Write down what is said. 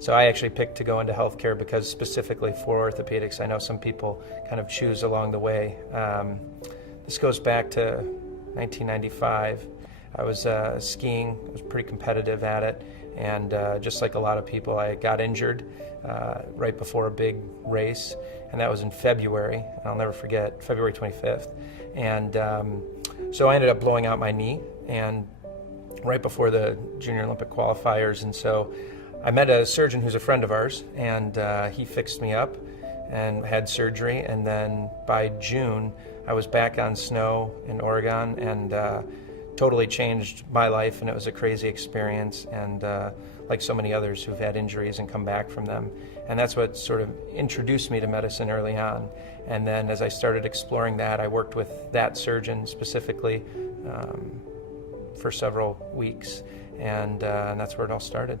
So I actually picked to go into healthcare because specifically for orthopedics. I know some people kind of choose along the way. This goes back to 1995. I was skiing. I was pretty competitive at it, and just like a lot of people, I got injured right before a big race, and that was in February. I'll never forget, February 25th. And so I ended up blowing out my knee, and right before the Junior Olympic qualifiers, and so I met a surgeon who's a friend of ours, and he fixed me up and had surgery, and then by June I was back on snow in Oregon, and totally changed my life, and it was a crazy experience, and like so many others who've had injuries and come back from them. And that's what sort of introduced me to medicine early on. And then as I started exploring that, I worked with that surgeon specifically for several weeks, and that's where it all started.